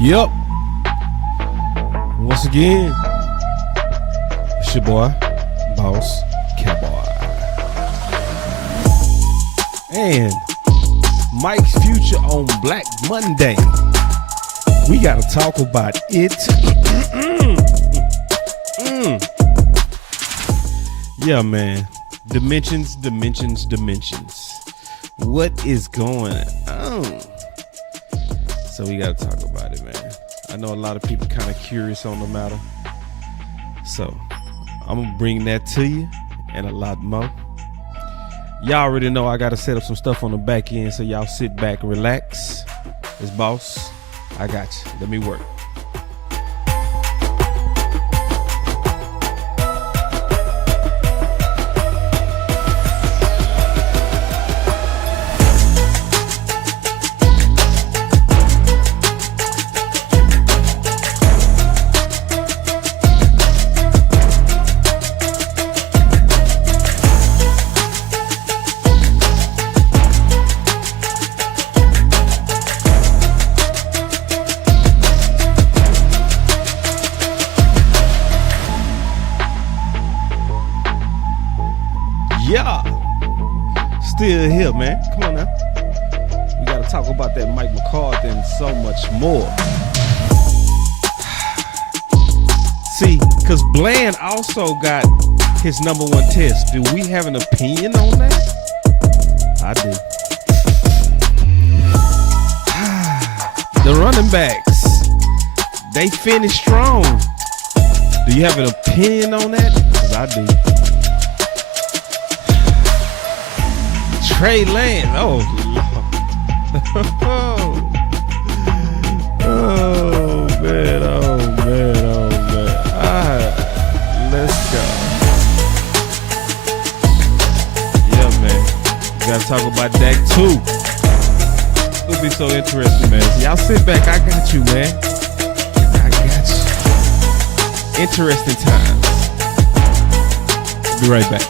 Yep. Once again, it's your boy, Boss Cowboy. And Mike's future on Black Monday. We got to talk about it. Yeah, man. Dimensions. What is going on? So we got to talk about it, man. I know a lot of people kind of curious on the matter. So I'm going to bring that to you and a lot more. Y'all already know I got to set up some stuff on the back end, so y'all sit back and relax. It's Boss. I got you. Let me work. Yeah, still here, man. Come on now. We got to talk about that Mike McCarthy and so much more. See, because Bland also got his number one test. Do we have an opinion on that? I do. The running backs, they finished strong. Do you have an opinion on that? Because I do. Trey Lance, oh man. Let's go. Yeah, man. We gotta talk about Dak too. It'll be so interesting, man. So y'all sit back. I got you, man. I got you. Interesting times. Be right back.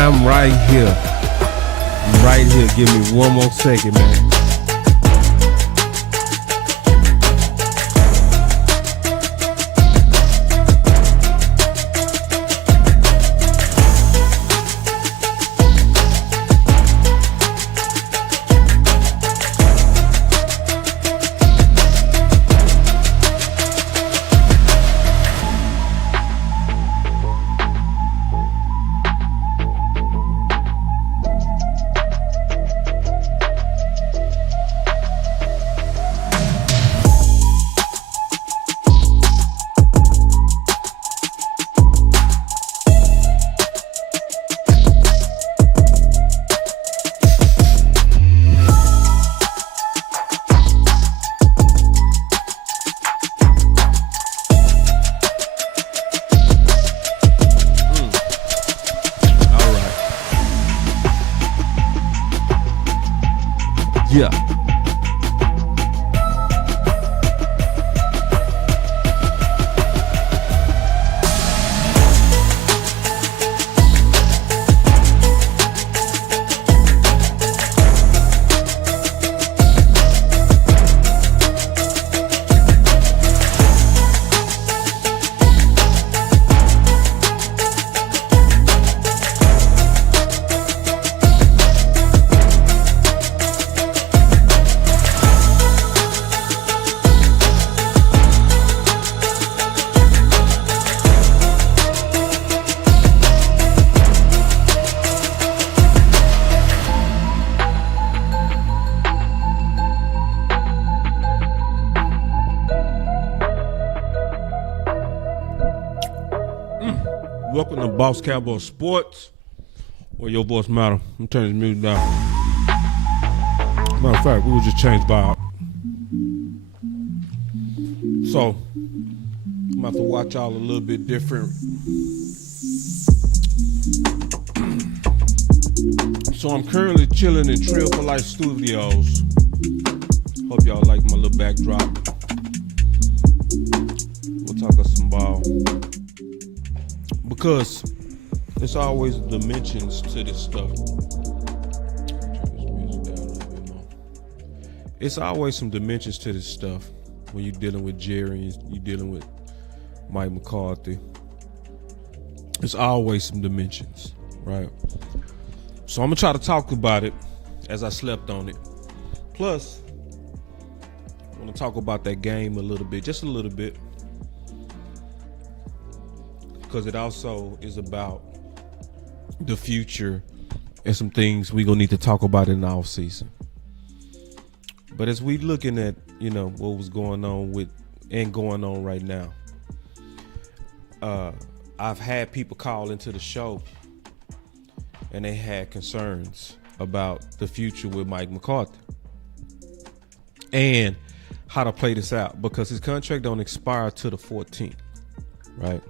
I'm right here. Give me one more second, man. Welcome to Boss Cowboy Sports, where your voice matter. I'm turning the music down. Matter of fact, we will just change Bob. So, I'm about to watch y'all a little bit different. So I'm currently chilling in Trill for Life Studios. Hope y'all like my little backdrop. We'll talk of some ball. Because there's always dimensions to this stuff. Turn this music down a little bit more. It's always some dimensions to this stuff when you're dealing with Jerry and you're dealing with Mike McCarthy. There's always some dimensions, right? So I'm going to try to talk about it as I slept on it. Plus, I want to talk about that game a little bit, just a little bit. Because it also is about the future and some things we're going to need to talk about in the offseason. But as we looking at, what was going on with and going on right now, I've had people call into the show and they had concerns about the future with Mike McCarthy and how to play this out because his contract don't expire till the 14th, right?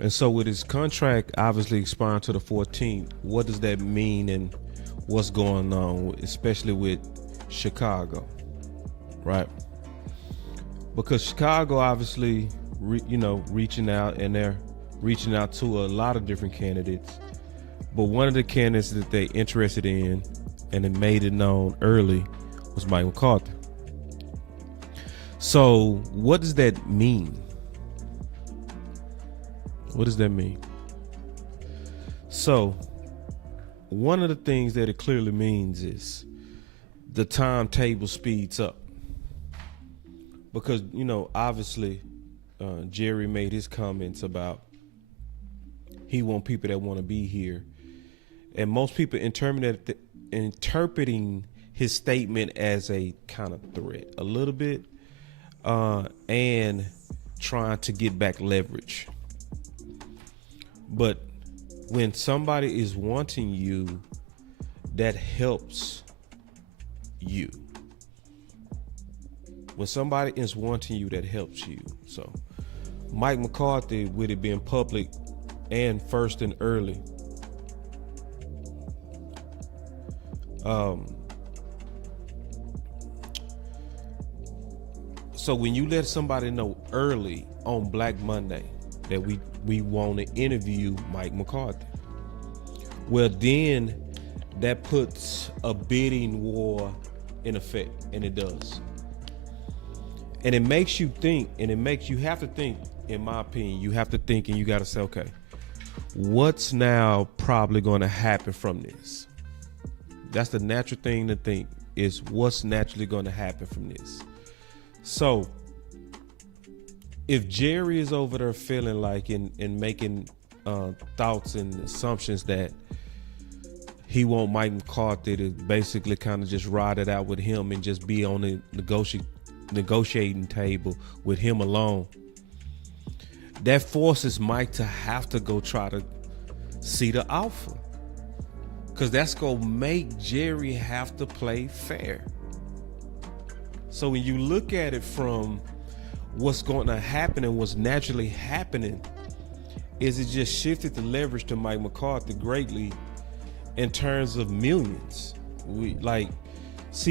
And so with his contract obviously expiring to the 14th, what does that mean and what's going on, especially with Chicago, right? Because Chicago obviously, reaching out, and they're reaching out to a lot of different candidates. But one of the candidates that they're interested in, and it made it known early, was Mike McCarthy. So what does that mean? What does that mean? So one of the things that it clearly means is the timetable speeds up. Because, obviously, Jerry made his comments about he want people that want to be here. And most people interpreting his statement as a kind of threat a little bit and trying to get back leverage. But when somebody is wanting you, that helps you. When somebody is wanting you, that helps you. So Mike McCarthy, with it being public and first and early, so when you let somebody know early on Black Monday that we want to interview Mike McCarthy, well, then that puts a bidding war in effect, and it does. And it makes you think, and you have to think, in my opinion, you have to think and you got to say, okay, what's now probably going to happen from this? That's the natural thing to think, is what's naturally going to happen from this. So if Jerry is over there feeling like and making thoughts and assumptions that he want Mike McCarthy to basically kind of just ride it out with him and just be on the negotiating table with him alone, that forces Mike to have to go try to see the offer, because that's going to make Jerry have to play fair. So when you look at it from what's going to happen and what's naturally happening, is it just shifted the leverage to Mike McCarthy greatly in terms of millions.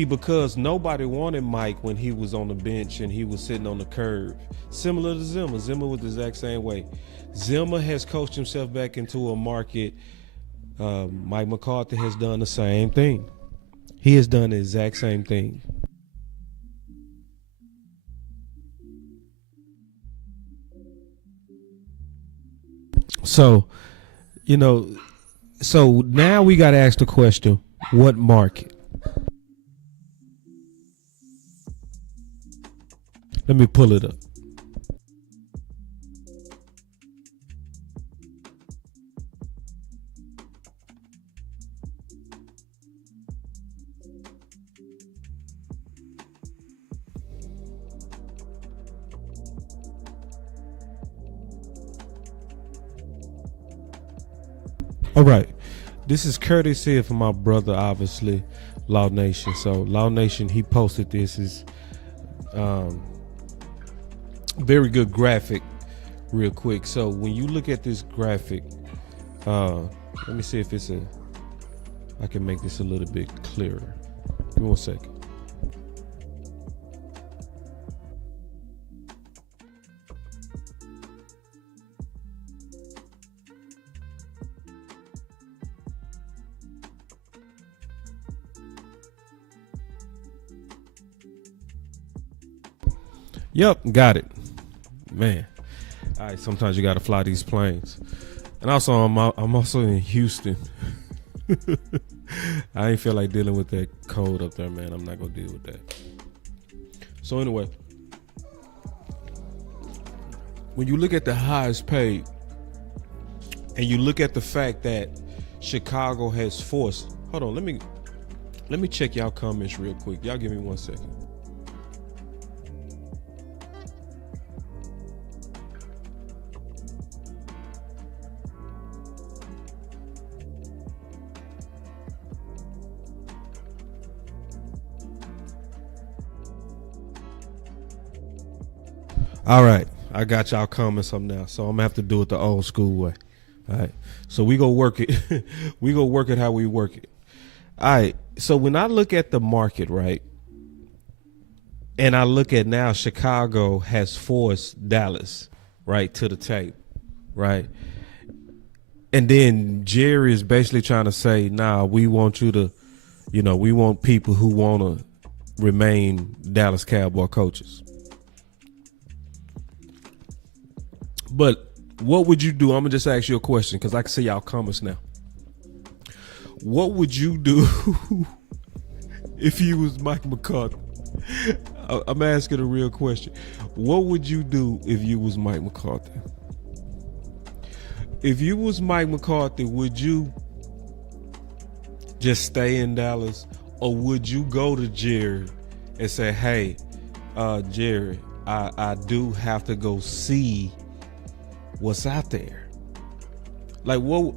Because nobody wanted Mike when he was on the bench and he was sitting on the curb. Similar to Zimmer. Zimmer was the exact same way. Zimmer has coached himself back into a market. Mike McCarthy has done the same thing. He has done the exact same thing. So, so now we got to ask the question, what market? Let me pull it up. All right. This is courtesy here for my brother, obviously, Law Nation. So Law Nation, he posted this. Is very good graphic real quick. So when you look at this graphic, let me see if I can make this a little bit clearer. Give me 1 second. Yep, got it. Man. All right, sometimes you got to fly these planes. And also, I'm also in Houston. I ain't feel like dealing with that cold up there, man. I'm not going to deal with that. So anyway, when you look at the highest paid and you look at the fact that Chicago has forced, hold on, let me check y'all comments real quick. Y'all give me 1 second. All right, I got y'all comments up now, so I'm gonna have to do it the old school way. All right, so we go work it. We go work it how we work it. All right, so when I look at the market, right, and I look at now Chicago has forced Dallas, right, to the tape, right, and then Jerry is basically trying to say, nah, we want you to, we want people who want to remain Dallas Cowboy coaches. But what would you do? I'm going to just ask you a question because I can see y'all comments now. What would you do if you was Mike McCarthy? I'm asking a real question. What would you do if you was Mike McCarthy? If you was Mike McCarthy, would you just stay in Dallas, or would you go to Jerry and say, hey, Jerry, I do have to go see what's out there? Like, what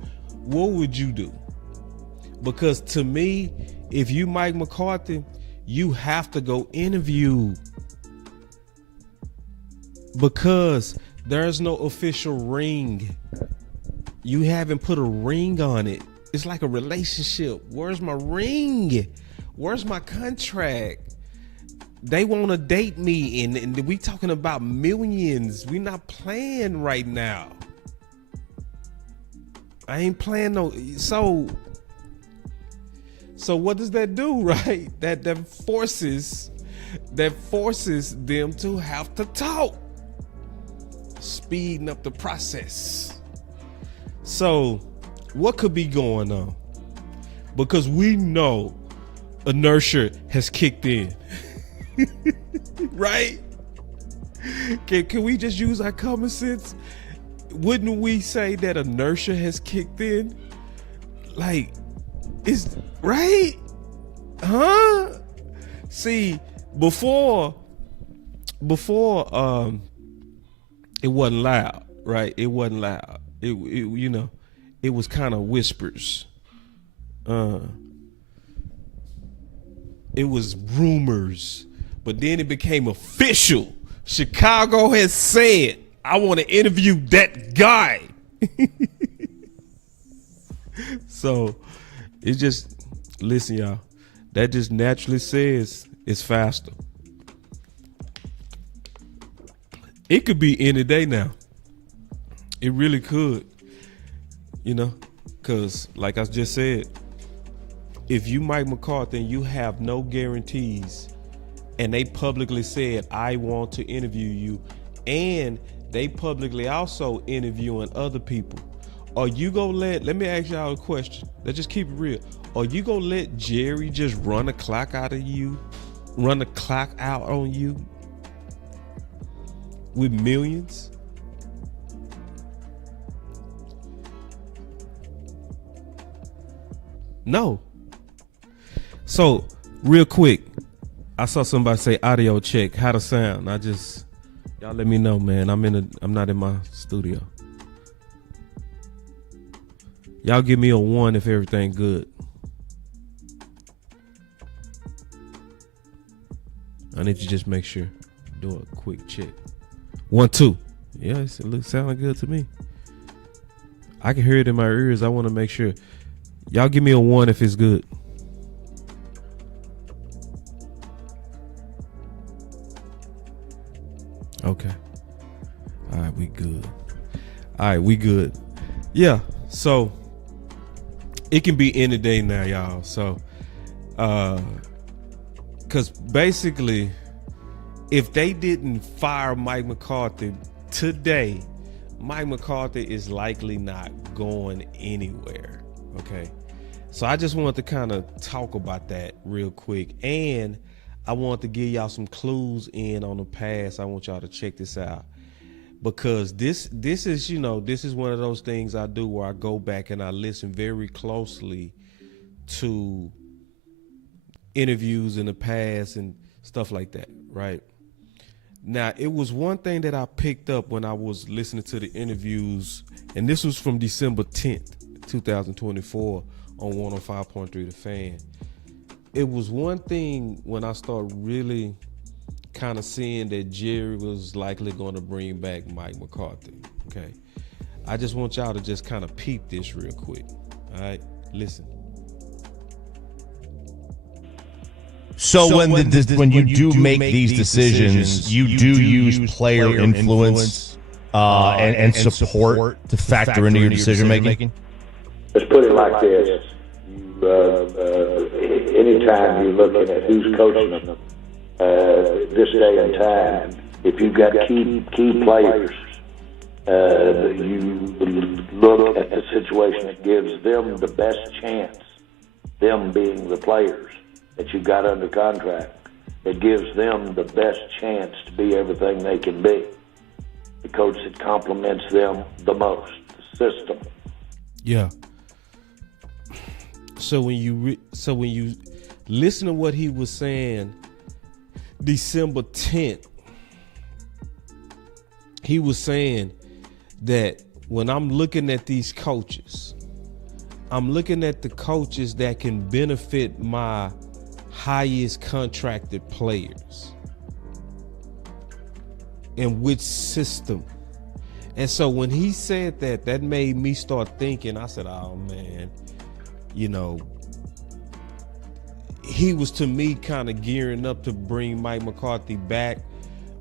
would you do? Because to me, if you Mike McCarthy, you have to go interview, because there's no official ring. You haven't put a ring on it. It's like a relationship. Where's my ring? Where's my contract? They want to date me, and we talking about millions. We not playing right now. I ain't playing no. So what does that do, right? That forces them to have to talk, speeding up the process. So what could be going on? Because we know inertia has kicked in. Right? Can we just use our common sense? Wouldn't we say that inertia has kicked in? Like, it's right? Huh? See, before it wasn't loud, right? It wasn't loud. It was kind of whispers. It was rumors. But then it became official. Chicago has said, I want to interview that guy. So it's just, listen, y'all, that just naturally says it's faster. It could be any day now. It really could, because like I just said, if you Mike McCarthy and you have no guarantees, and they publicly said, I want to interview you, and they publicly also interviewing other people, are you gonna let me ask y'all a question. Let's just keep it real. Are you gonna let Jerry just run the clock out on you with millions? No. So real quick, I saw somebody say audio check. How to sound? Y'all let me know, man. I'm not in my studio. Y'all give me a 1 if everything good. I need to just make sure. Do a quick check. 1, 2. Yeah, it looks sounding good to me. I can hear it in my ears. I want to make sure. Y'all give me a 1 if it's good. Okay. All right, we good. All right, we good. Yeah, so it can be any day now, y'all. So, because basically, if they didn't fire Mike McCarthy today, Mike McCarthy is likely not going anywhere. Okay. So I just wanted to kind of talk about that real quick. And I want to give y'all some clues in on the past. I want y'all to check this out, because this is, you know, this is one of those things I do where I go back and I listen very closely to interviews in the past and stuff like that, right? Now, it was one thing that I picked up when I was listening to the interviews, and this was from December 10th, 2024 on 105.3 The Fan. It was one thing when I started really kind of seeing that Jerry was likely going to bring back Mike McCarthy. Okay. I just want y'all to just kind of peep this real quick. All right. Listen. So when you do make these decisions, you do use player influence and support to factor into your decision making? Let's put it like this. Anytime you're looking at who's coaching them this day and time, if you've got key players, you look at the situation that gives them the best chance, them being the players that you've got under contract, that gives them the best chance to be everything they can be. The coach that complements them the most, the system. Yeah. So when you listen to what he was saying, December 10th, he was saying that when I'm looking at these coaches, I'm looking at the coaches that can benefit my highest contracted players and which system. And so when he said that, that made me start thinking. I said, oh man, you know, he was, to me, kind of gearing up to bring Mike McCarthy back,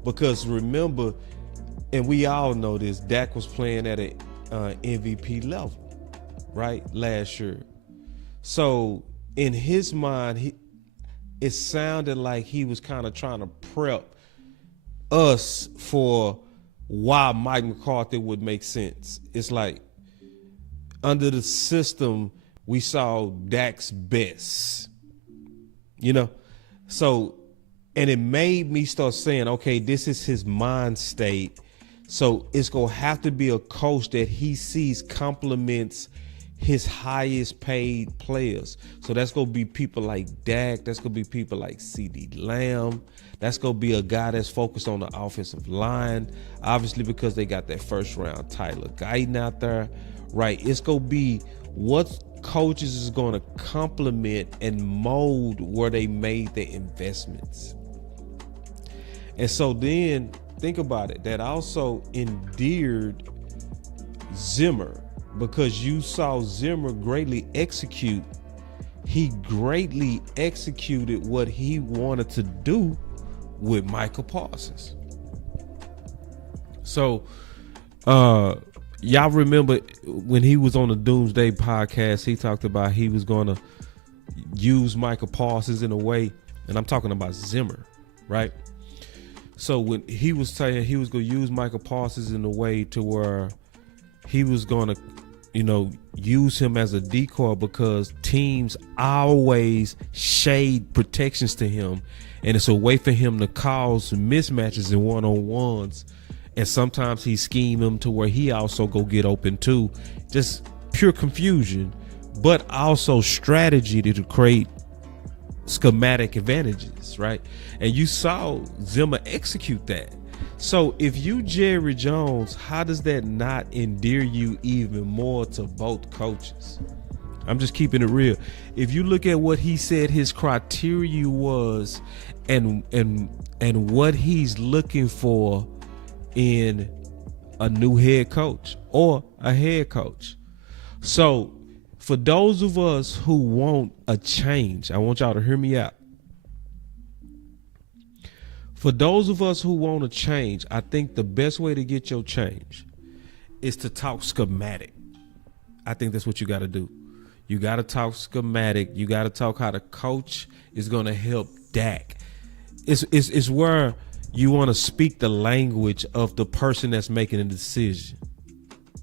because remember, and we all know this, Dak was playing at an MVP level, right, last year. So in his mind, it sounded like he was kind of trying to prep us for why Mike McCarthy would make sense. It's like under the system, we saw Dak's best, you know? So, and it made me start saying, okay, this is his mind state. So it's going to have to be a coach that he sees complements his highest paid players. So that's going to be people like Dak. That's going to be people like CD Lamb. That's going to be a guy that's focused on the offensive line, obviously, because they got that first round Tyler Guyton out there, right? It's going to be what coaches is going to complement and mold where they made their investments. And so then think about it, that also endeared Zimmer, because you saw Zimmer greatly execute. He greatly executed what he wanted to do with Michael Parsons. So, y'all remember when he was on the Doomsday podcast, he talked about he was going to use Michael Parsons in a way, and I'm talking about Zimmer, right? So when he was saying he was going to use Michael Parsons in a way to where he was going to, you know, use him as a decoy, because teams always shade protections to him, and it's a way for him to cause mismatches in one-on-ones. And sometimes he scheme him to where he also go get open too. Just pure confusion, but also strategy to create schematic advantages, right? And you saw Zimmer execute that. So if you Jerry Jones, how does that not endear you even more to both coaches? I'm just keeping it real. If you look at what he said his criteria was and what he's looking for in a new head coach or a head coach. So for those of us who want a change, I want y'all to hear me out. For those of us who want to change, I think the best way to get your change is to talk schematic. I think that's what you got to do. You got to talk schematic. You got to talk how the coach is going to help Dak. It's where you want to speak the language of the person that's making a decision.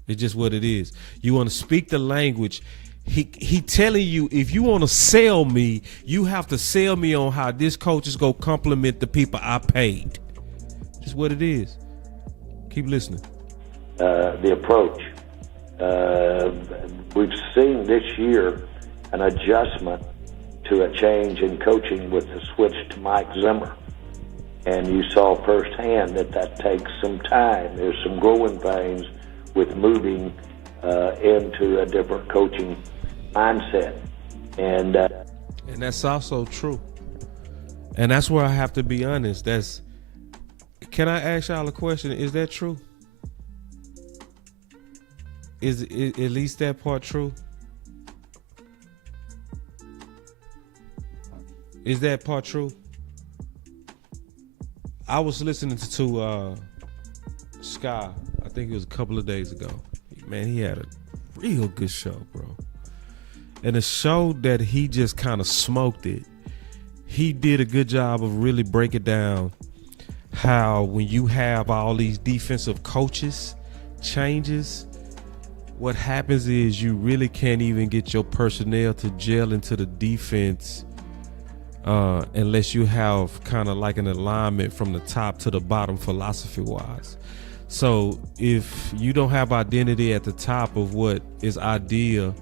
It's just what it is. You want to speak the language. He telling you, if you want to sell me, you have to sell me on how this coach is going to compliment the people I paid. Just what it is. Keep listening. The approach. We've seen this year an adjustment to a change in coaching with the switch to Mike Zimmer. And you saw firsthand that takes some time. There's some growing pains with moving into a different coaching mindset. And that's also true. And that's where I have to be honest. Can I ask y'all a question? Is that true? Is at least that part true? Is that part true? I was listening to Sky, I think it was a couple of days ago. Man, he had a real good show, bro. And the show that he just kind of smoked it, he did a good job of really breaking down how when you have all these defensive coaches changes, what happens is you really can't even get your personnel to gel into the defense unless you have kind of like an alignment from the top to the bottom philosophy-wise. So if you don't have identity at the top of what is ideal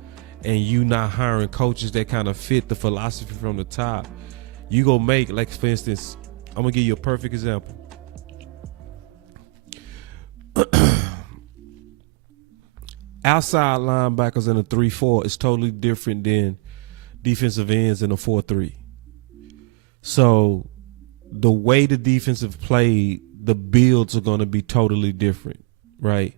and you not hiring coaches that kind of fit the philosophy from the top, you go make, like for instance, I'm going to give you a perfect example. Outside linebackers in a 3-4 is totally different than defensive ends in a 4-3. So the way the defensive played, the builds are going to be totally different, right?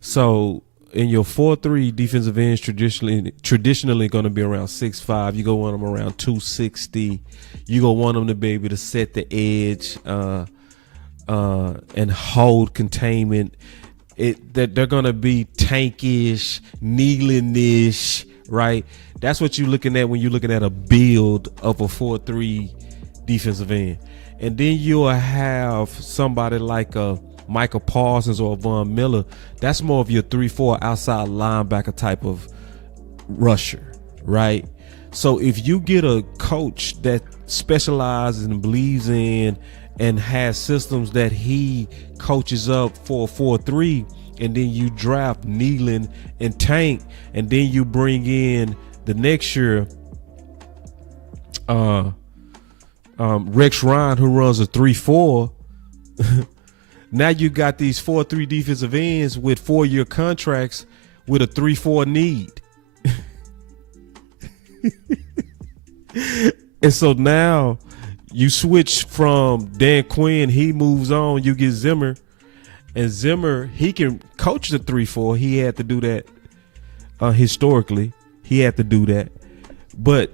So in your 4-3, defensive ends traditionally going to be around 6'5". You go want them around 260. You go want them to be able to set the edge and hold containment. That they're gonna be tankish, kneeling-ish, right? That's what you're looking at when you're looking at a build of a 4-3 defensive end. And then you'll have somebody like a Michael Parsons or a Von Miller. That's more of your 3-4 outside linebacker type of rusher, right? So if you get a coach that specializes and believes in and has systems that he coaches up for 4-3, and then you draft Nealon and Tank, and then you bring in the next year Rex Ryan, who runs a 3-4. Now you got these 4-3 defensive ends with 4-year contracts with a 3-4 need. And so now you switch from Dan Quinn, he moves on, you get Zimmer. And Zimmer, he can coach the 3-4. He had to do that historically. He had to do that. But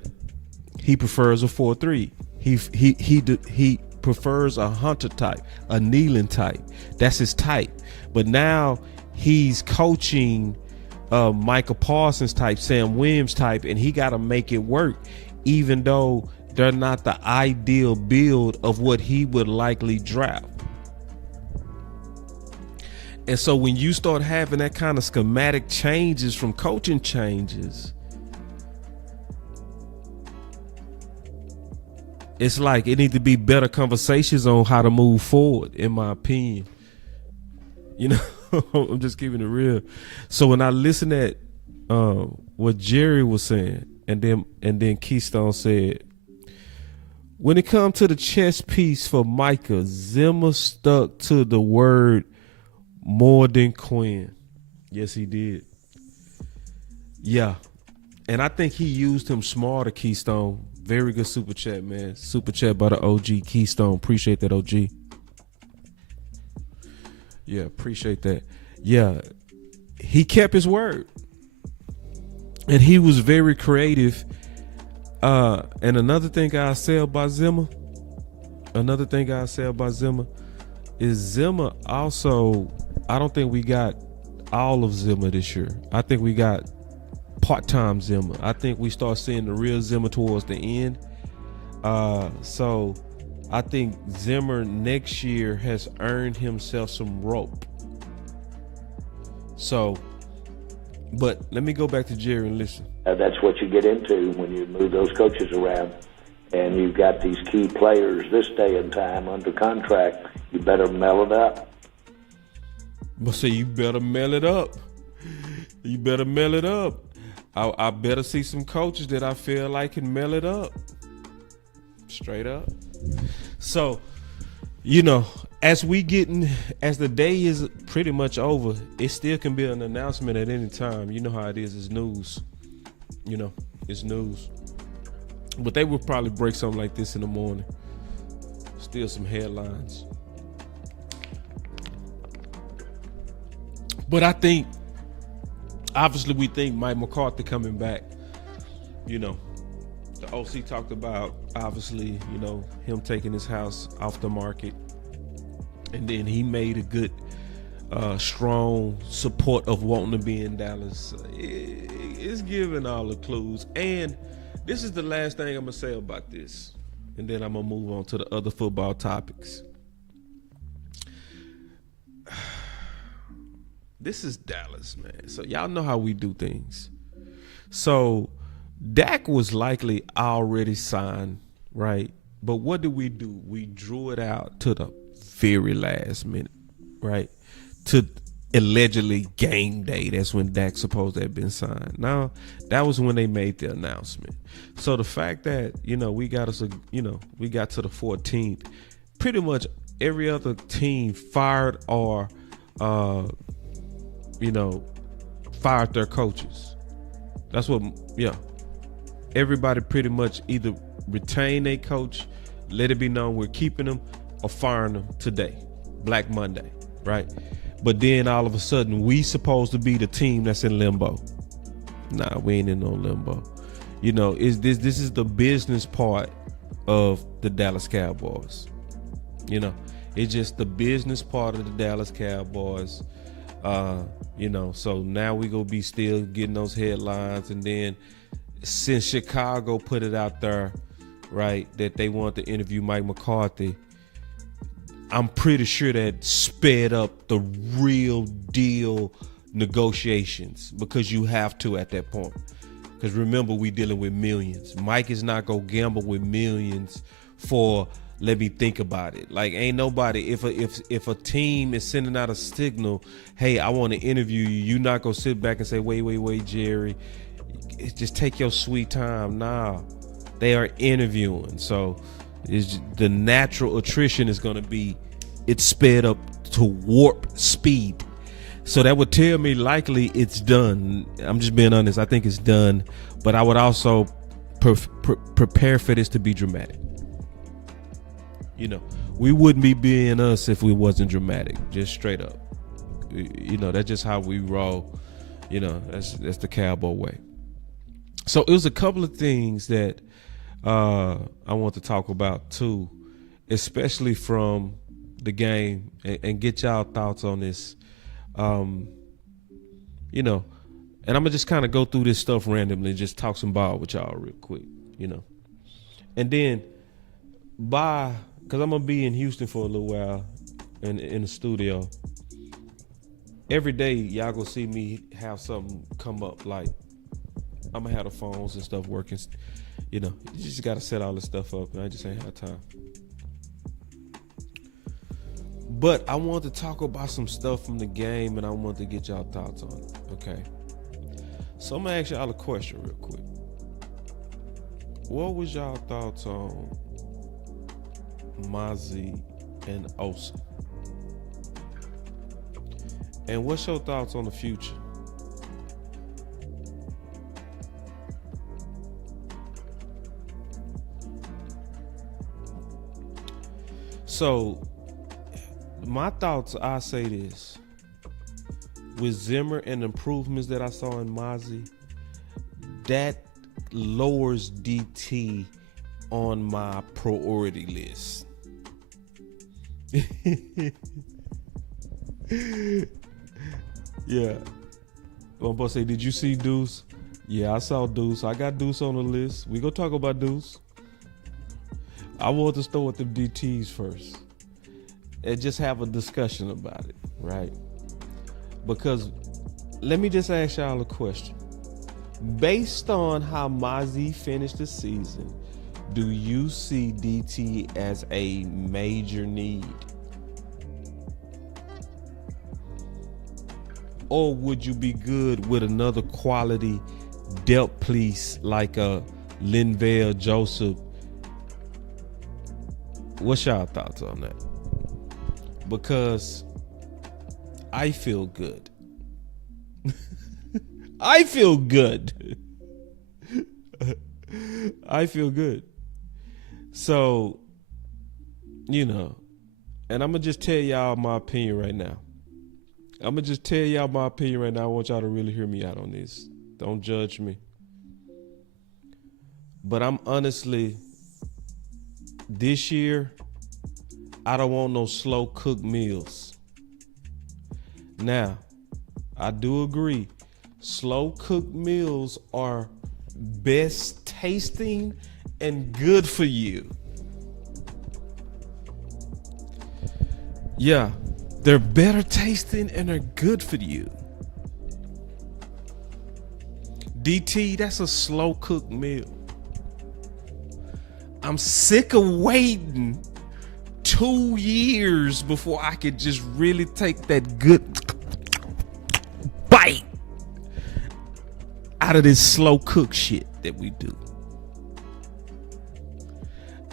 he prefers a 4-3. He prefers a Hunter type, a Nealon type. That's his type. But now he's coaching Michael Parsons type, Sam Williams type, and he got to make it work, even though they're not the ideal build of what he would likely draft. And so when you start having that kind of schematic changes from coaching changes, it's like it needs to be better conversations on how to move forward, in my opinion. You know, I'm just keeping it real. So when I listen at what Jerry was saying, and then Keystone said, when it comes to the chess piece for Micah, Zimmer stuck to the word more than Quinn. Yes, he did. Yeah. And I think he used him smarter, Keystone. Very good super chat, man. Super chat by the OG Keystone. Appreciate that, OG. Yeah, appreciate that. Yeah, he kept his word. And he was very creative. And another thing I'll say about Zimmer is Zimmer also, I don't think we got all of Zimmer this year. I think we got part-time Zimmer. I think we start seeing the real Zimmer towards the end. So I think Zimmer next year has earned himself some rope. So, but let me go back to Jerry and listen. That's what you get into when you move those coaches around and you've got these key players this day and time under contract. You better mail it up. But say you better mail it up. You better mail it up. I better see some coaches that I feel like can mail it up. Straight up. So, you know, as the day is pretty much over, it still can be an announcement at any time. You know how it is. It's news. You know, it's news. But they will probably break something like this in the morning. Still some headlines. But I think, obviously, we think Mike McCarthy coming back. You know, the OC talked about, obviously, you know, him taking his house off the market. And then he made a good, strong support of wanting to be in Dallas. It's giving all the clues. And this is the last thing I'm going to say about this. And then I'm going to move on to the other football topics. This is Dallas, man. So y'all know how we do things. So Dak was likely already signed, right? But what did we do? We drew it out to the very last minute, right? To allegedly game day. That's when Dak's supposed to have been signed. Now, that was when they made the announcement. So the fact that, you know, we got to the 14th, pretty much every other team fired or, fired their coaches. That's what, everybody pretty much either retain a coach, let it be known we're keeping them, or firing them today, Black Monday, right? But then all of a sudden, we supposed to be the team that's in limbo. Nah, we ain't in no limbo. You know, this is the business part of the Dallas Cowboys. You know, it's just the business part of the Dallas Cowboys. So now we gonna be still getting those headlines, and then since Chicago put it out there, right, that they want to interview Mike McCarthy, I'm pretty sure that sped up the real deal negotiations, because you have to at that point. Because remember, we dealing with millions. Mike is not gonna gamble with millions for, let me think about it. Like, ain't nobody, if a team is sending out a signal, hey, I want to interview you, you not gonna sit back and say, wait, Jerry, just take your sweet time. Nah, they are interviewing. So the natural attrition is gonna be, it's sped up to warp speed. So that would tell me likely it's done. I'm just being honest. I think it's done, but I would also prepare for this to be dramatic. You know, we wouldn't be being us if we wasn't dramatic, just straight up. You know, that's just how we roll. You know, that's the Cowboy way. So it was a couple of things that I want to talk about too, especially from the game, and get y'all thoughts on this. You know, and I'm gonna just kind of go through this stuff randomly, just talk some ball with y'all real quick, you know. And then because I'm gonna be in Houston for a little while in the studio. Every day y'all gonna see me have something come up, like I'm gonna have the phones and stuff working. You know, you just gotta set all this stuff up, and I just ain't have time. But I want to talk about some stuff from the game, and I want to get y'all thoughts on it, okay? So I'm going to ask y'all a question real quick. What was y'all thoughts on Mozzie, and Osa. And what's your thoughts on the future? So, my thoughts, I say this. With Zimmer and improvements that I saw in Mozzie, that lowers DT on my priority list. Yeah. I'm about to say, did you see Deuce? Yeah, I saw Deuce. I got Deuce on the list. We gonna talk about Deuce. I want to start with the DTs first and just have a discussion about it, right? Because let me just ask y'all a question. Based on how Mozzie finished the season, do you see DT as a major need? Or would you be good with another quality depth piece like a Linval Joseph? What's y'all thoughts on that? Because I feel good. I feel good. I feel good. So, you know, and I'm going to just tell y'all my opinion right now. I want y'all to really hear me out on this. Don't judge me. But I'm honestly, this year, I don't want no slow cooked meals. Now, I do agree. Slow cooked meals are best tasting and good for you. Yeah, they're better tasting and they're good for you. DT, that's a slow cooked meal. I'm sick of waiting 2 years before I could just really take that good bite out of this slow cook shit that we do.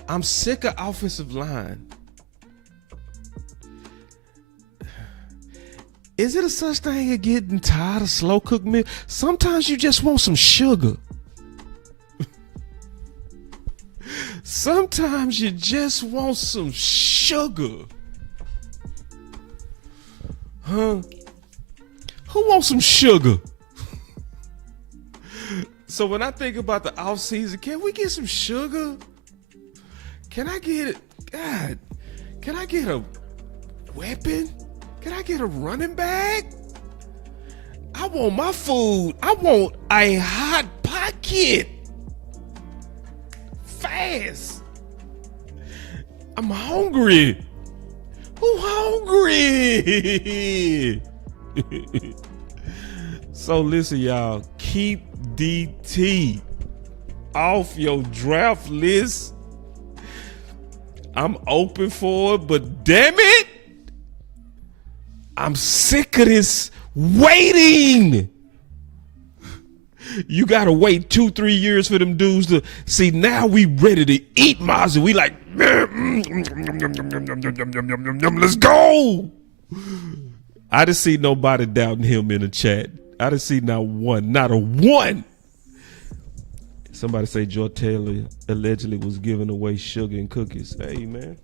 I'm sick of offensive line. Is it a such thing as getting tired of slow cooked meal? Sometimes you just want some sugar. Sometimes you just want some sugar. Huh? Who wants some sugar? So when I think about the offseason, can we get some sugar? Can I get it? God, can I get a weapon? Can I get a running back? I want my food. I want a hot pocket. Fast. I'm hungry. Who hungry? So listen, y'all. Keep DT off your draft list. I'm open for it, but damn it, I'm sick of this waiting. You gotta wait 2-3 years for them dudes to see. Now we ready to eat Mozzie. We like, let's go. I didn't see nobody doubting him in the chat. I didn't see not a one. Somebody say Joe Taylor allegedly was giving away sugar and cookies. Hey, man.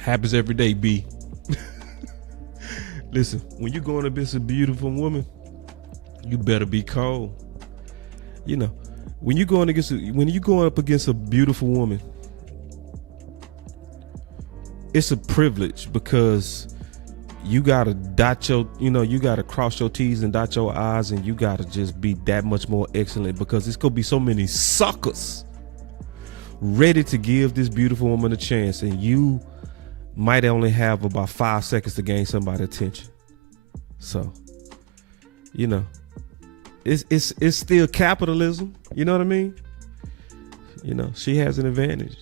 Happens every day, B. Listen, when you're going against a beautiful woman, you better be cold. You know, when you're going up against a beautiful woman, it's a privilege because you gotta you gotta cross your T's and dot your I's, and you gotta just be that much more excellent because there's gonna be so many suckers ready to give this beautiful woman a chance, and you might only have about 5 seconds to gain somebody's attention. So, you know, it's still capitalism. You know what I mean? You know, she has an advantage.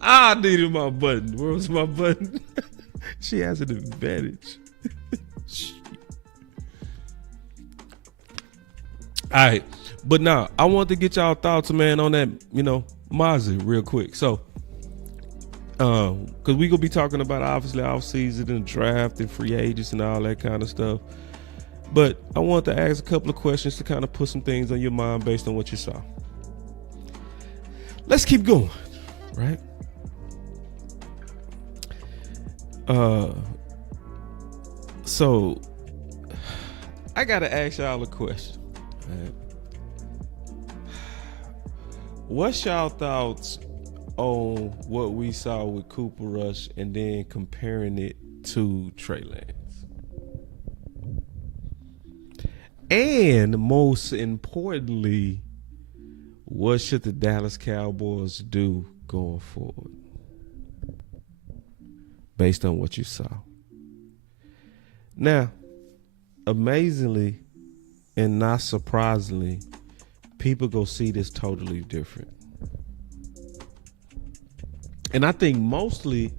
I needed my button. Where was my button? She has an advantage. All right. But now, I want to get y'all thoughts, man, on that, Mozzie real quick. So, because we going to be talking about, obviously, offseason and draft and free agents and all that kind of stuff. But I want to ask a couple of questions to kind of put some things on your mind based on what you saw. Let's keep going, right? So I gotta ask y'all a question. Right? What's y'all thoughts on what we saw with Cooper Rush and then comparing it to Trey Lance? And most importantly, what should the Dallas Cowboys do going forward based on what you saw? Now, amazingly and not surprisingly, people go see this totally different. And I think mostly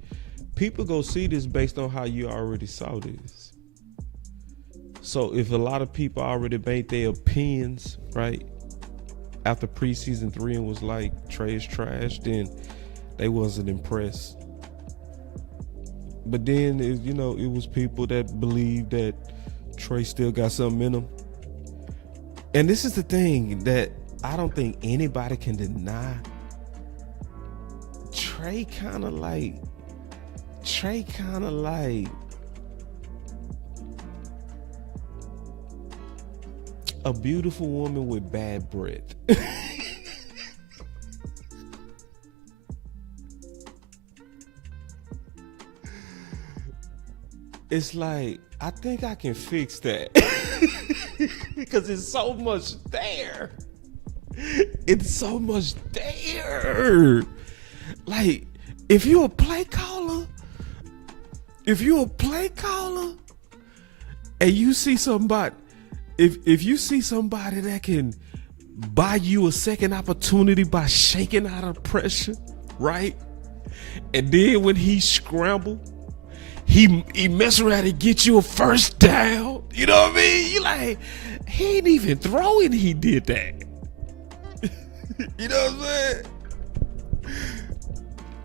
people go see this based on how you already saw this. So if a lot of people already made their opinions, right, after preseason 3 and was like, Trey is trash, then they wasn't impressed. But then, it was people that believed that Trey still got something in him. And this is the thing that I don't think anybody can deny. Trey kind of like a beautiful woman with bad breath. It's like, I think I can fix that. Because it's so much there. It's so much there. Like, if you're a play caller, and you see somebody, if you see somebody that can buy you a second opportunity by shaking out of pressure, right? And then when he scramble, he mess around and get you a first down. You know what I mean? You like, he ain't even throwing, he did that. You know what I'm saying?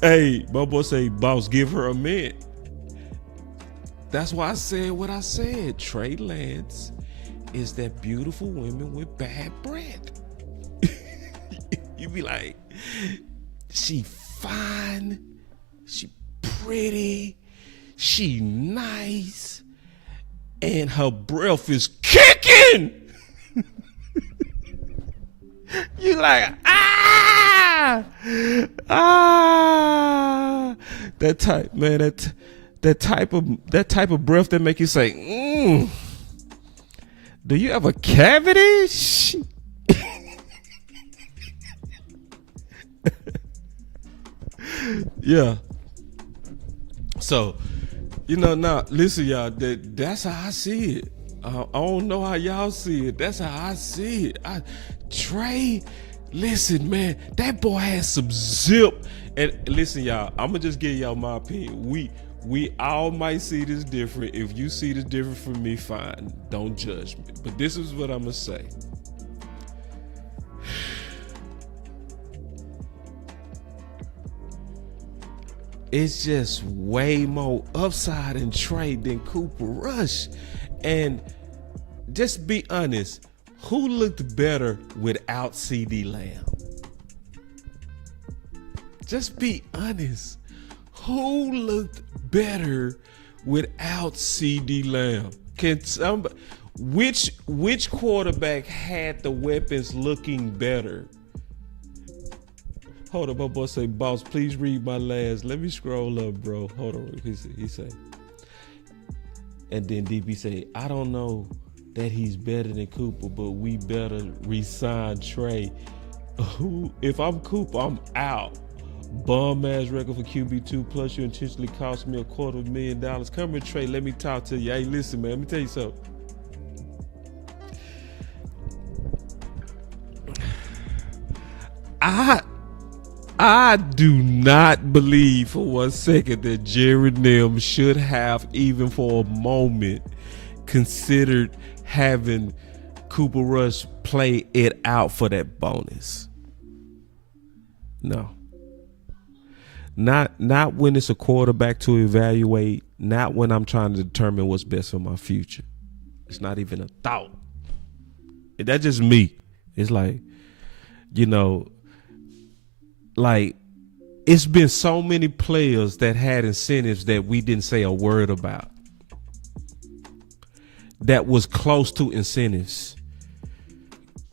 Hey, my boy say, boss, give her a minute. That's why I said what I said. Trey Lance is that beautiful woman with bad breath. You be like, she fine, she pretty, she nice, and her breath is kicking. You like, that type, man, that type of breath that make you say, do you have a cavity? Yeah. So, now listen, y'all, that's how I see it. I don't know how y'all see it. That's how I see it. Trey, listen, man, that boy has some zip. And listen, y'all, I'm gonna just give y'all my opinion. We all might see this different. If you see this different from me, fine. Don't judge me. But this is what I'm gonna say. It's just way more upside in Trey than Cooper Rush. And just be honest, who looked better without CD Lamb? Just be honest. Who looked better without CD Lamb? Can somebody, which quarterback had the weapons looking better? Hold up, my boy say, boss, please read my last. Let me scroll up, bro. Hold on. He say. And then DB say, I don't know that he's better than Cooper, but we better re-sign Trey. If I'm Cooper, I'm out. Bum ass record for QB2 plus you intentionally cost me $250,000. Come here, Trey. Let me talk to you. Hey, listen, man. Let me tell you something. I do not believe for 1 second that Jerry Nim should have, even for a moment, considered having Cooper Rush play it out for that bonus. No. Not when it's a quarterback to evaluate, not when I'm trying to determine what's best for my future. It's not even a thought. That's just me. It's like, like, it's been so many players that had incentives that we didn't say a word about, that was close to incentives,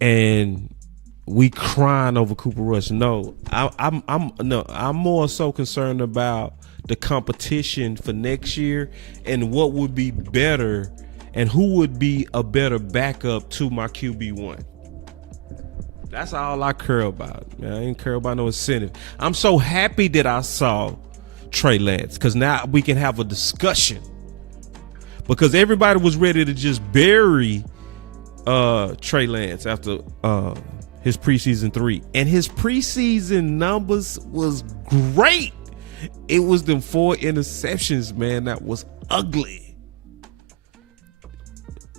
and we crying over Cooper Rush. No, I'm more so concerned about the competition for next year and what would be better and who would be a better backup to my QB1. That's all I care about. Man, I ain't care about no incentive. I'm so happy that I saw Trey Lance, because now we can have a discussion. Because everybody was ready to just bury Trey Lance after his preseason 3. And his preseason numbers was great. It was them 4 interceptions, man, that was ugly.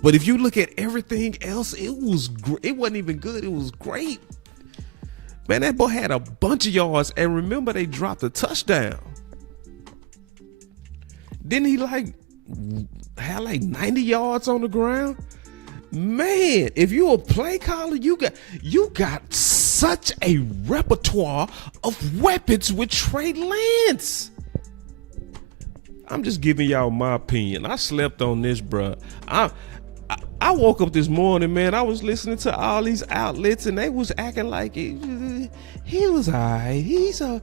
But if you look at everything else, it wasn't even good. It was great. Man, that boy had a bunch of yards. And remember, they dropped a touchdown. Didn't he had 90 yards on the ground? Man, if you're a play caller, you got such a repertoire of weapons with Trey Lance. I'm just giving y'all my opinion. I slept on this, bruh. I woke up this morning, man. I was listening to all these outlets, and they was acting like he was all right.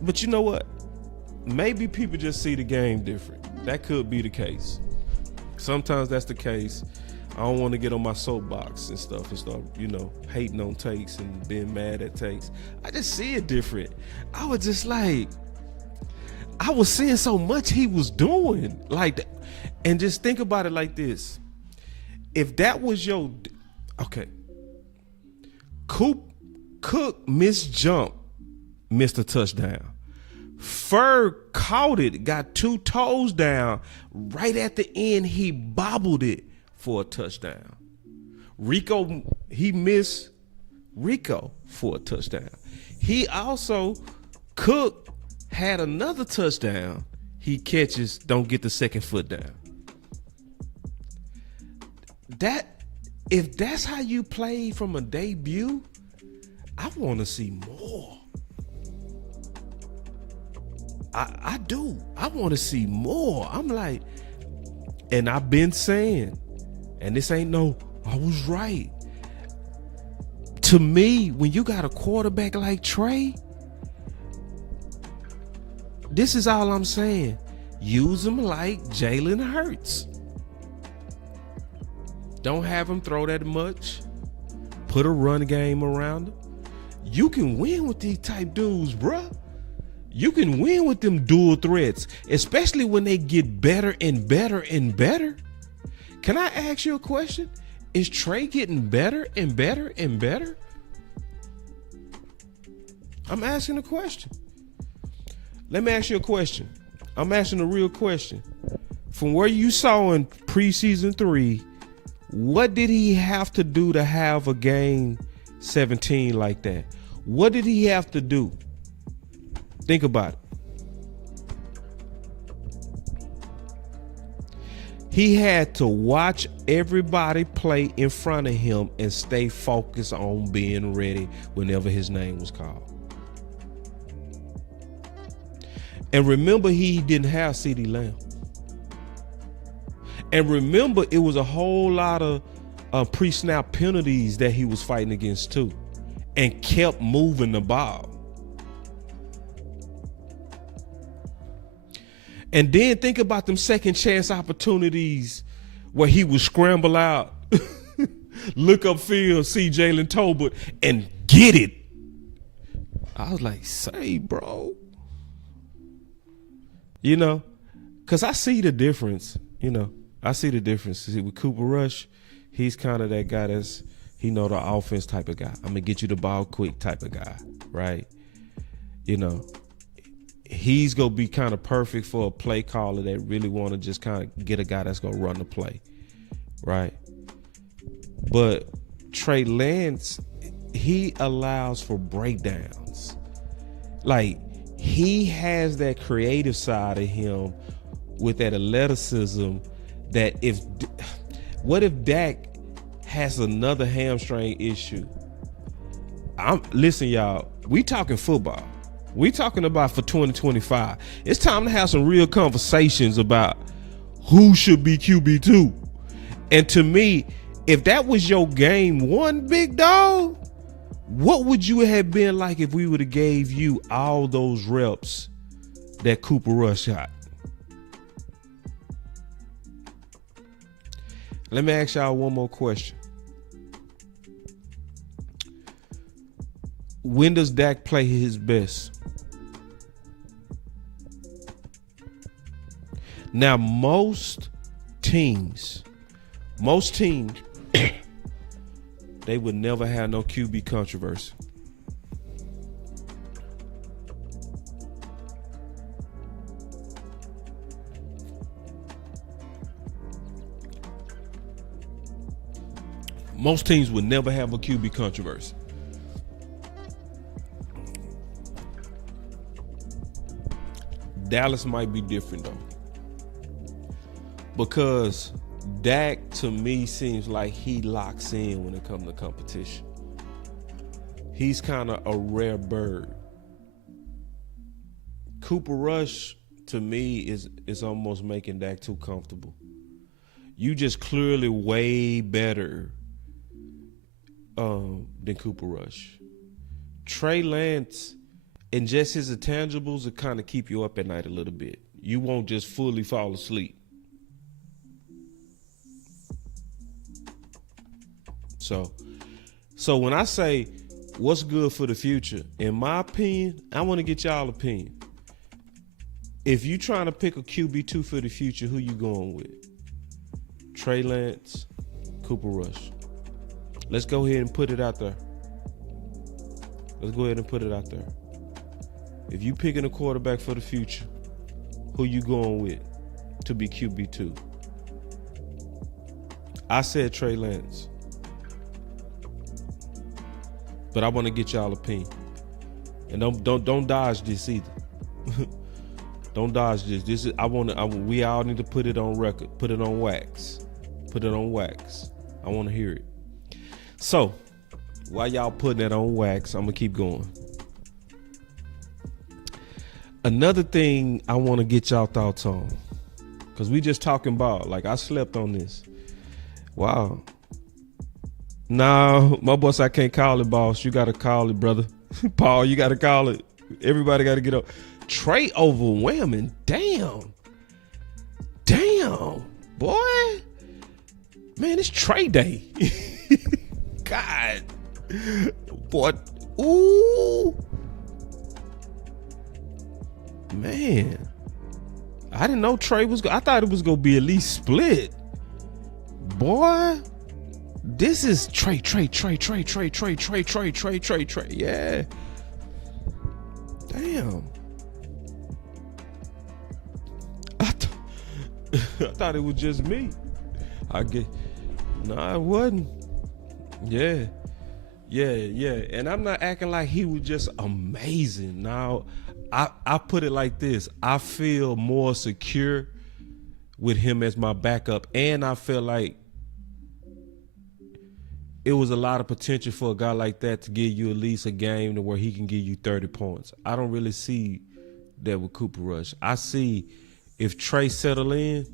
But you know what? Maybe people just see the game different. That could be the case. Sometimes that's the case. I don't want to get on my soapbox and stuff and start, hating on takes and being mad at takes. I just see it different. I was just like, I was seeing so much he was doing. And just think about it like this. If that was Cook missed a touchdown. Fur caught it, got 2 toes down. Right at the end, he bobbled it for a touchdown. He missed Rico for a touchdown. Cook had another touchdown. He catches, don't get the second foot down. If that's how you play from a debut, I want to see more. I do. I want to see more. I'm like, and I've been saying, and this ain't I was right. To me, when you got a quarterback like Trey, this is all I'm saying. Use him like Jalen Hurts. Don't have him throw that much. Put a run game around him. You can win with these type dudes, bruh. You can win with them dual threats, especially when they get better and better and better. Can I ask you a question? Is Trey getting better and better and better? I'm asking a question. Let me ask you a question. I'm asking a real question. From where you saw in preseason 3, what did he have to do to have a game 17 like that? What did he have to do? Think about it. He had to watch everybody play in front of him and stay focused on being ready whenever his name was called. And remember, he didn't have CeeDee Lamb. And remember, it was a whole lot of pre-snap penalties that he was fighting against too, and kept moving the ball. And then think about them second chance opportunities where he would scramble out, look upfield, see Jalen Tolbert, and get it. I was like, say, bro. Because I see the difference, I see the difference. See, with Cooper Rush, he's kind of that guy He know the offense type of guy. I'm gonna get you the ball quick type of guy, right? You know, he's gonna be kind of perfect for a play caller that really want to just kind of get a guy that's gonna run the play, right? But Trey Lance, he allows for breakdowns. Like, he has that creative side of him with that athleticism that what if Dak has another hamstring issue? Listen, y'all, we talking football. We talking about for 2025. It's time to have some real conversations about who should be QB2. And to me, if that was your game one, big dog, what would you have been like if we would have gave you all those reps that Cooper Rush got? Let me ask y'all one more question. When does Dak play his best? Now, most teams, they would never have no QB controversy. Most teams would never have a QB controversy. Dallas might be different though, because Dak to me seems like he locks in when it comes to competition. He's kind of a rare bird. Cooper Rush to me is almost making Dak too comfortable. You just clearly way better than Cooper Rush. Trey Lance and just his intangibles will kind of keep you up at night a little bit. You won't just fully fall asleep. So when I say what's good for the future, in my opinion, I want to get y'all opinion. If you trying to pick a QB2 for the future, who you going with? Trey Lance, Cooper Rush. Let's go ahead and put it out there. If you picking a quarterback for the future, who you going with to be QB2? I said Trey Lance, but I want to get y'all opinion. And don't dodge this either. Don't dodge this. This is we all need to put it on record. Put it on wax. I want to hear it. So, while y'all putting it on wax, I'm gonna keep going. Another thing I want to get y'all thoughts on, because we just talking about, like, I slept on this. Wow. No, my boss, I can't call it, boss. You got to call it, brother. Paul, you got to call it. Everybody got to get up. Trey overwhelming. Damn, boy. Man, it's Trey Day. God. Boy. Ooh. Man. I didn't know Trey was I thought it was going to be at least split. Boy. This is Trey. Yeah. Damn. I thought it was just me. No, it wasn't. Yeah. And I'm not acting like he was just amazing. Now, I put it like this. I feel more secure with him as my backup, and I feel like it was a lot of potential for a guy like that to give you at least a game to where he can give you 30 points. I don't really see that with Cooper Rush. I see if Trey settle in,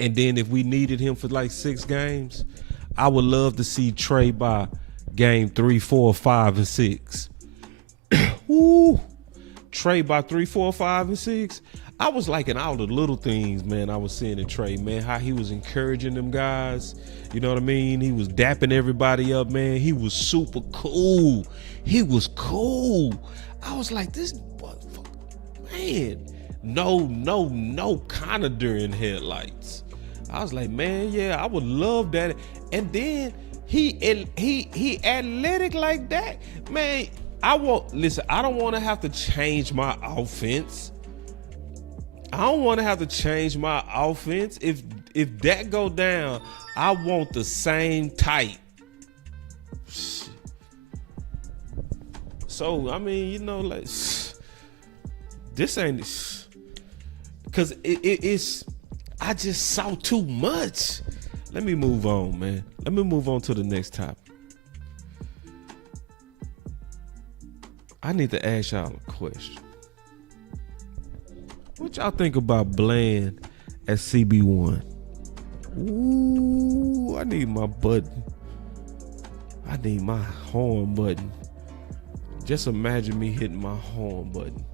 and then if we needed him for like 6 games, I would love to see Trey by game 3, 4, 5, and 6. Woo. Trey by 3, 4, 5, and 6. I was liking all the little things, man, I was seeing in Trey, man, how he was encouraging them guys. You know what I mean? He was dapping everybody up, man. He was super cool. He was cool. I was like, this motherfucker, man. No kind of during headlights. I was like, man, yeah, I would love that. And then he athletic like that, man. I don't want to have to change my offense. I don't want to have to change my offense. If that go down, I want the same type. So I mean, you know, like this ain't, because it's. I just saw too much. Let me move on, man. Let me move on to the next topic. I need to ask y'all a question. What y'all think about Bland at CB1? Ooh, I need my button. I need my horn button. Just imagine me hitting my horn button.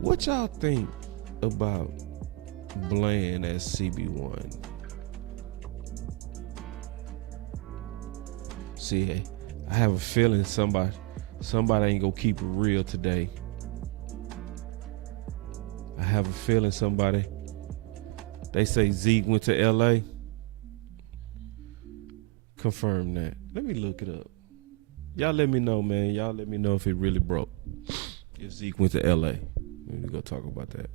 What y'all think about Bland as CB1? See, I have a feeling somebody ain't gonna keep it real today. I have a feeling they say Zeke went to LA. Confirm that. Let me look it up. Y'all let me know, man. Y'all let me know if it really broke. If Zeke went to LA. We're gonna go talk about that.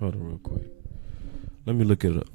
Hold on real quick. Let me look it up.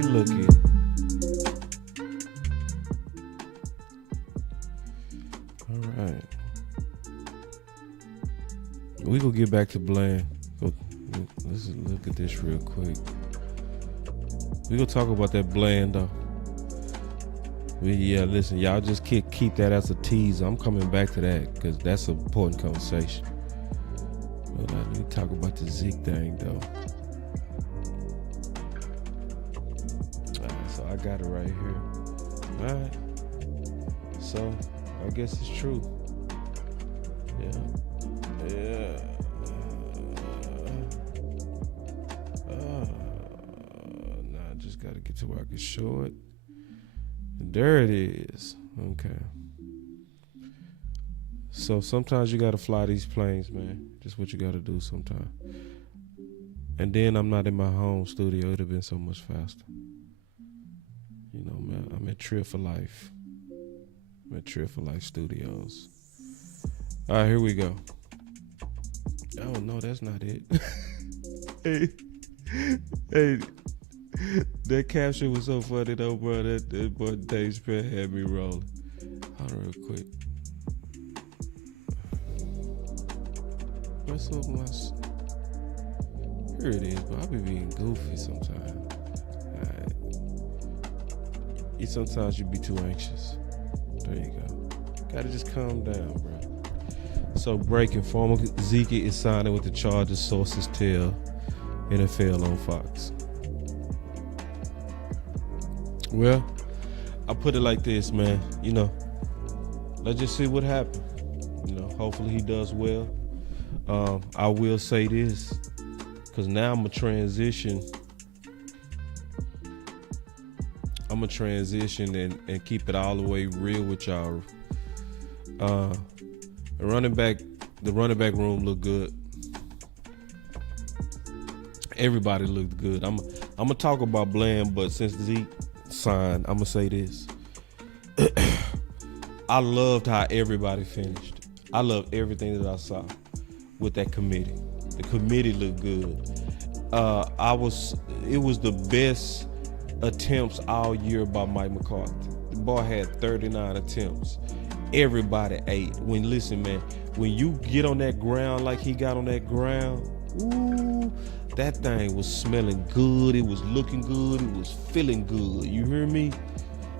Looky. All right. We gonna get back to Bland. Let's look at this real quick. We gonna talk about that Bland though. Listen, y'all just keep that as a teaser. I'm coming back to that because that's an important conversation. But let me talk about the Zeke thing though. So I got it right here. All right. So I guess it's true. Yeah. Now I just got to get to where I can show it. There it is. Okay. So sometimes you got to fly these planes, man. Just what you got to do sometimes. And then I'm not in my home studio. It would have been so much faster. You know, man, I'm at Trill for Life. I'm at Trill for Life Studios. All right, here we go. Oh, no, that's not it. hey, that caption was so funny, though, bro. That boy Dave Chappelle had me rolling. Hold on real quick. What's up, my... Here it is, bro. I be being goofy sometimes. All right. Sometimes you be too anxious. There you go. Gotta just calm down, bro. So breaking, former Zeke is signing with the Chargers, sources tell NFL on Fox. Well, I put it like this, man. You know, let's just see what happens. You know, hopefully he does well. I will say this, because now I'm a transition. I'm gonna transition and keep it all the way real with y'all. The running back room looked good. Everybody looked good. I'm gonna talk about Bland, but since Zeke sign, I'm gonna say this. I loved how everybody finished. I loved everything that I saw with that committee. The committee looked good. It was the best attempts all year by Mike McCarthy. The boy had 39 attempts. Everybody ate. Listen, man, when you get on that ground like he got on that ground, ooh, that thing was smelling good. It was looking good. It was feeling good. You hear me?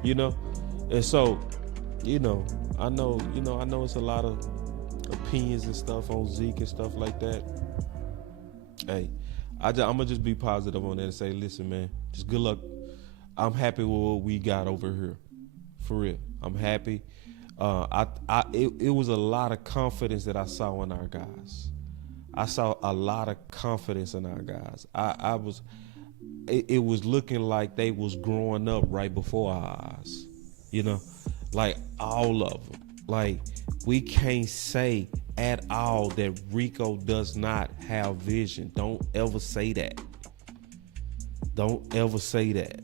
And so, I know it's a lot of opinions and stuff on Zeke and stuff like that. Hey, I'm gonna just be positive on that and say, listen, man, just good luck. I'm happy with what we got over here, for real. I'm happy. It was a lot of confidence that I saw in our guys. I saw a lot of confidence in our guys. It was looking like they was growing up right before our eyes, like all of them. Like, we can't say at all that Rico does not have vision. Don't ever say that. Don't ever say that.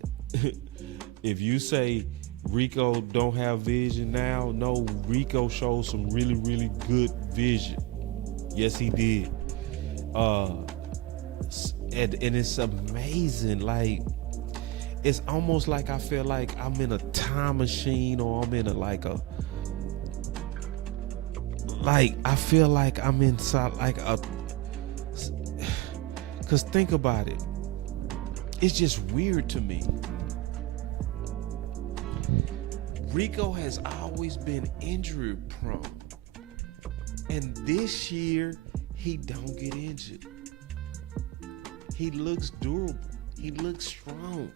If you say Rico don't have vision now, no, Rico showed some really, really good vision. Yes, he did. And it's amazing. Like, it's almost like I feel like I'm in a time machine, or I'm in I feel like I'm inside because think about it. It's just weird to me. Rico has always been injury prone. And this year, he don't get injured. He looks durable. He looks strong.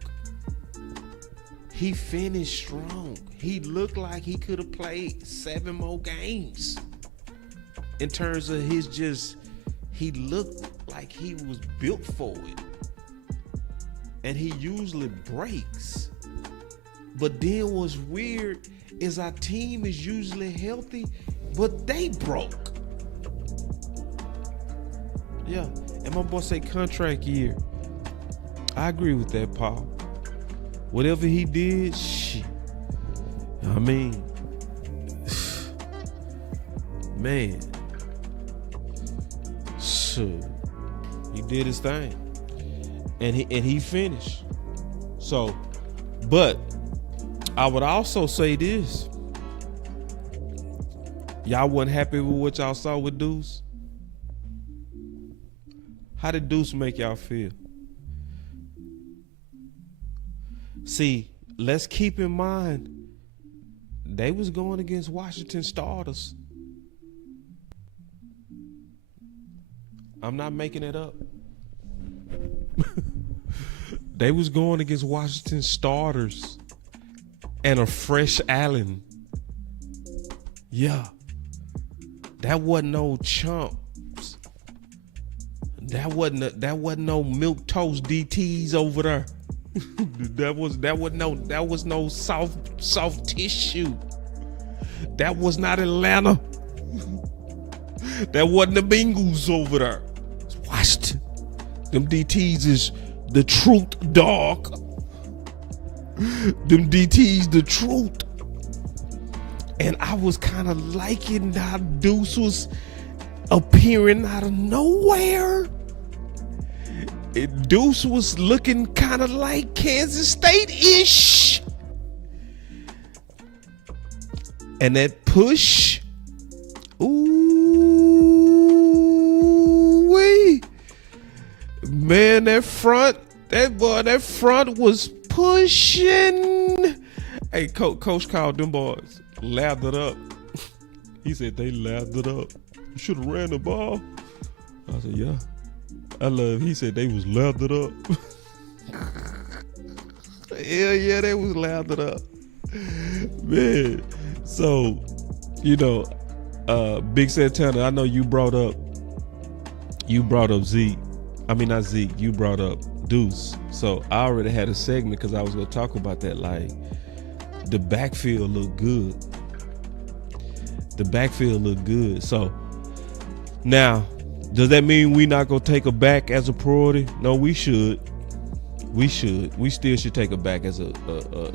He finished strong. He looked like he could have played 7 more games. In terms of he looked like he was built for it. And he usually breaks. But then what's weird is our team is usually healthy, but they broke. Yeah, and my boy say contract year. I agree with that, Paul. Whatever he did, shit. I mean, man, shoot, he did his thing, and he finished. So, but I would also say this: y'all wasn't happy with what y'all saw with Deuce. How did Deuce make y'all feel? See, let's keep in mind, they was going against Washington starters. I'm not making it up. They was going against Washington starters and a fresh Allen. Yeah. That wasn't no chumps. That wasn't no milk toast DTs over there. That was no soft tissue. That was not Atlanta. That wasn't the Bengals over there. It's Washington. Them DTs is the truth, dog. Them DTs the truth. And I was kind of liking how Deuce was appearing out of nowhere. Deuce was looking kind of like Kansas State-ish. And that push, ooh-wee. Man, that front was pushing. Hey, coach called them boys lathered up. He said they lathered up. You should have ran the ball. I said, yeah. He said they was lathered up. Hell yeah, they was lathered up. Man. So, Big Santana, I know you brought up Zeke. I mean, not Zeke, you brought up Deuce. So I already had a segment because I was going to talk about that. Like, the backfield looked good. So now, does that mean we not going to take a back as a priority? No, we should. We still should take it back as a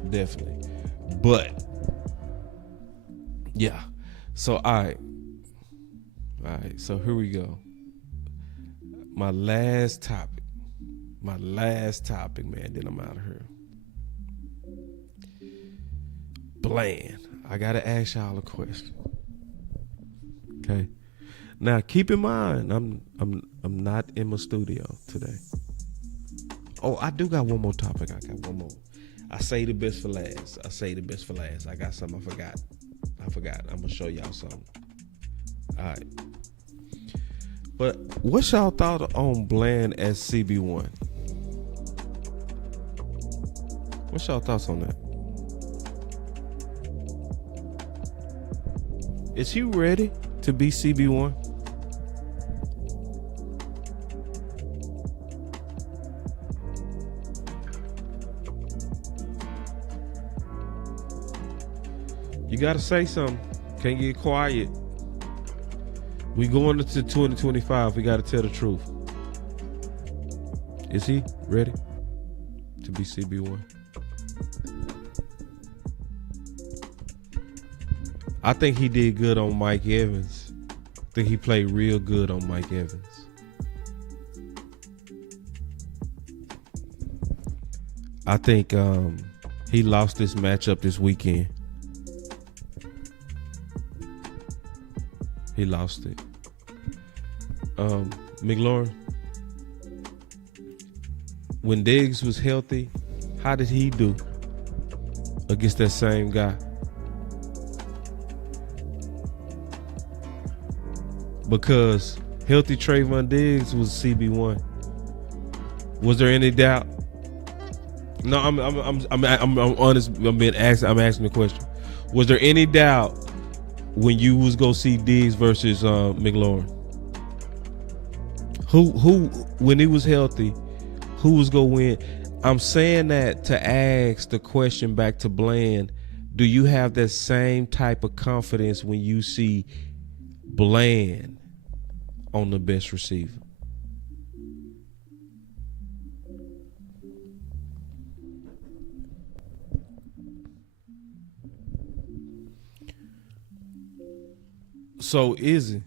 definitely. But yeah. So all right. So here we go. My last topic, man. Then I'm out of here. Bland. I gotta ask y'all a question. Okay. Now keep in mind, I'm not in my studio today. Oh, I do got one more topic. I got one more. I say the best for last. I got something I forgot. I'm gonna show y'all something. All right. But what's y'all thought on Bland as CB1? What's y'all thoughts on that? Is he ready to be CB1? You gotta say something. Can't get quiet. We going into 2025. We gotta tell the truth. Is he ready to be CB1? I think he did good on Mike Evans. I think he played real good on Mike Evans. I think he lost this matchup this weekend. He lost it. McLaurin, when Diggs was healthy, how did he do against that same guy? Because healthy Trayvon Diggs was CB1. Was there any doubt? No, I'm honest. I'm asking the question. Was there any doubt when you was go see Diggs versus McLaurin? Who when he was healthy, who was gonna win? I'm saying that to ask the question back to Bland. Do you have that same type of confidence when you see Bland on the best receiver? So is it?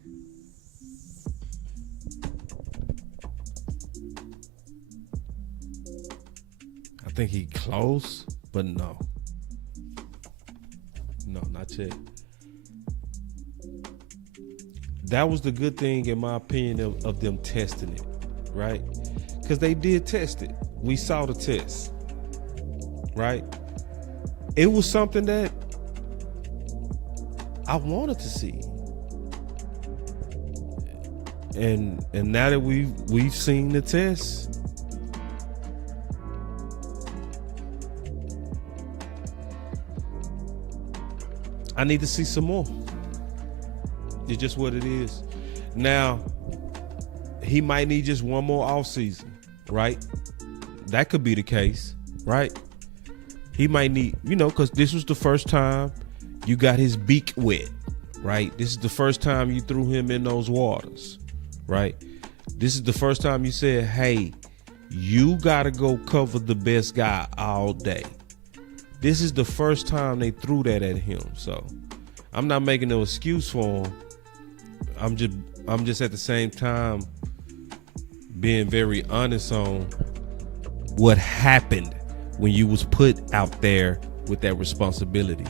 I think he close, but no. No, not yet. That was the good thing, in my opinion, of them testing it, right? Because they did test it. We saw the test, right? It was something that I wanted to see. And now that we've seen the test, I need to see some more. It's just what it is. Now, he might need just one more offseason, right? That could be the case, right? He might need, because this was the first time you got his beak wet, right? This is the first time you threw him in those waters, right? This is the first time you said, hey, you got to go cover the best guy all day. This is the first time they threw that at him. So I'm not making no excuse for him. I'm just at the same time being very honest on what happened when you was put out there with that responsibility.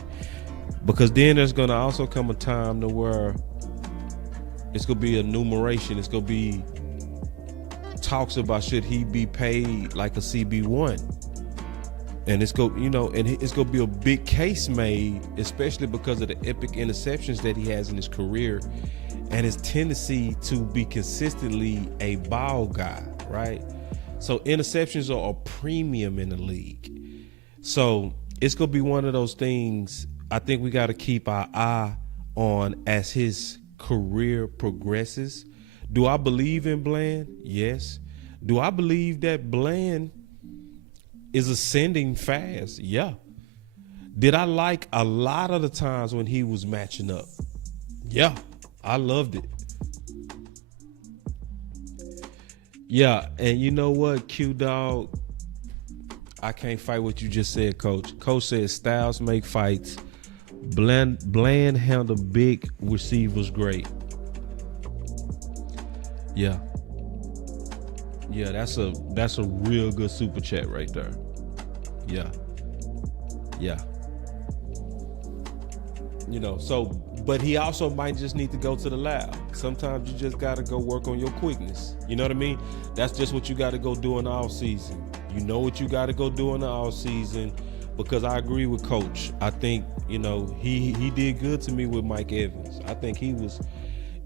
Because then there's going to also come a time to where it's going to be a numeration. It's going to be talks about should he be paid like a CB1. And it's going to be a big case made, especially because of the epic interceptions that he has in his career and his tendency to be consistently a ball guy, right? So interceptions are a premium in the league. So it's going to be one of those things I think we got to keep our eye on as his career progresses. Do I believe in Bland? Yes. Do I believe that Bland is ascending fast? Yeah. Did I like a lot of the times when he was matching up? Yeah, I loved it. Yeah, and you know what, Q-Dog? I can't fight what you just said, Coach. Coach said styles make fights. Bland handle big receivers great. Yeah. Yeah, that's a real good super chat right there. Yeah. Yeah. You know, so, but he also might just need to go to the lab. Sometimes you just got to go work on your quickness. You know what I mean? That's just what you got to go do in the off season. You know what you got to go do in the off season, because I agree with Coach. I think, you know, he did good to me with Mike Evans. I think he was,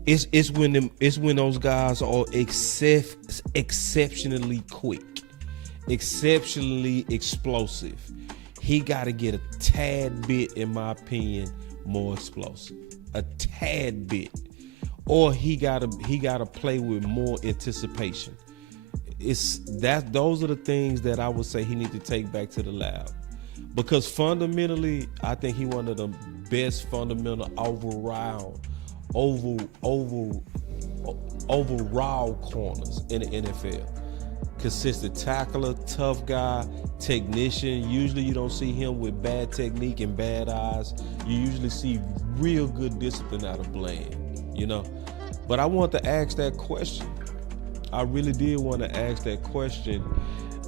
it's when those guys are exceptionally quick, exceptionally explosive. He got to get a tad bit, in my opinion, more explosive, a tad bit, or he gotta play with more anticipation. Those are the things that I would say he need to take back to the lab, because fundamentally, I think he one of the best fundamental overall corners in the NFL. Consistent tackler, tough guy, technician. Usually you don't see him with bad technique and bad eyes. You usually see real good discipline out of Bland, you know. But I want to ask that question. I really did want to ask that question.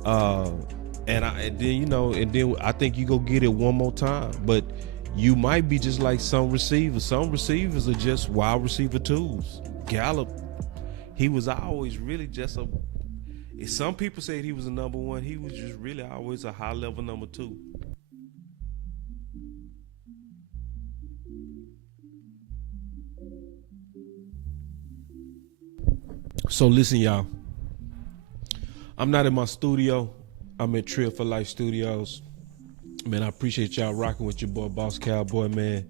And then I think you go get it one more time. But you might be just like some receivers. Some receivers are just wide receiver twos. Gallup, he was always really just a, some people said he was a number one. He was just really always a high level number two. So listen, y'all. I'm not in my studio. I'm at Trill for Life Studios. Man, I appreciate y'all rocking with your boy Boss Cowboy, man.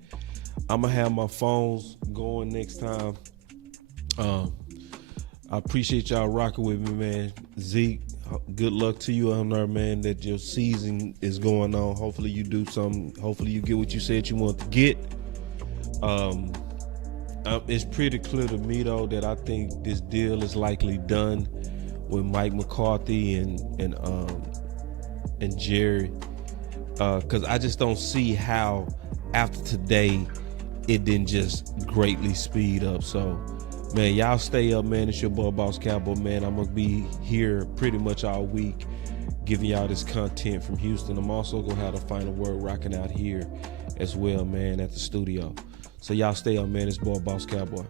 I'm gonna have my phones going next time. I appreciate y'all rocking with me, man. Zeke, good luck to you on there, man, that your season is going on. Hopefully you do something. Hopefully you get what you said you want to get. It's pretty clear to me, though, that I think this deal is likely done with Mike McCarthy and Jerry. Because I just don't see how after today it didn't just greatly speed up. So, man, y'all stay up, man. It's your boy Boss Cowboy, man. I'm gonna be here pretty much all week giving y'all this content from Houston. I'm also gonna have the final word rocking out here as well, man, at the studio. So y'all stay up, man. It's boy Boss Cowboy.